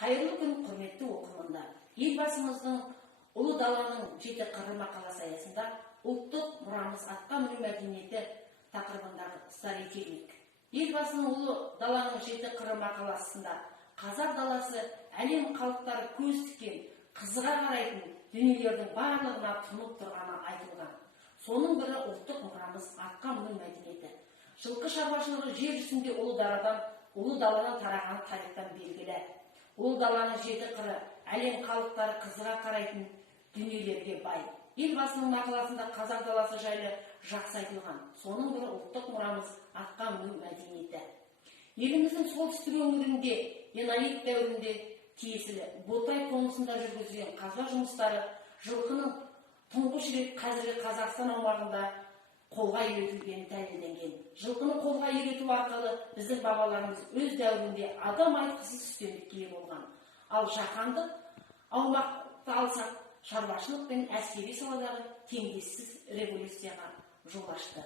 Қайырлы күн, құрметті оқырмандар. Елбасымыздың ұлы даланың жеті қыры мақаласы аясында ұлттық мұрамыз атқа міну мәдениеті тақырыбындағы сторителлинг. Елбасының ұлы даланың жеті қыры мақаласында қазақ даласы әлем халықтары көз тіккен, қызыға қарайтын дүниелердің барлығына тұнып тұрғаны айтылған. Соның бірі ұлттық мұрамыз атқа міну мәдениеті. Жылқы шаруашылығы жер жүзінде ұлы даладан тараған тарихтан белгілі. Ұлы даланың жеті қыры әлем халықтары қызыға қарайтын дүниелерге бай. Елбасының мақаласында қазақ даласы жайлы жақсы айтылған. Соның бірі ұлттық мұрамыз атқа міну мәдениеті. Еліміздің солтүстік өңірінде энолит дәуірінде тиесілі Ботай қонысында жүргізілген қазба жұмыстары жылқының тұңғыш рет қазіргі Қазақстан аумағында қолға үйретілгені дәлелденген. Жылқыны қолға үйрету арқылы біздің бабаларымыз өз дәуірінде адам айтқысыз үстемдікке ие болған. Ал жаһандық аумақты алсақ, шаруашылық пен әскери саладағы теңдессіз революцияға жол ашты.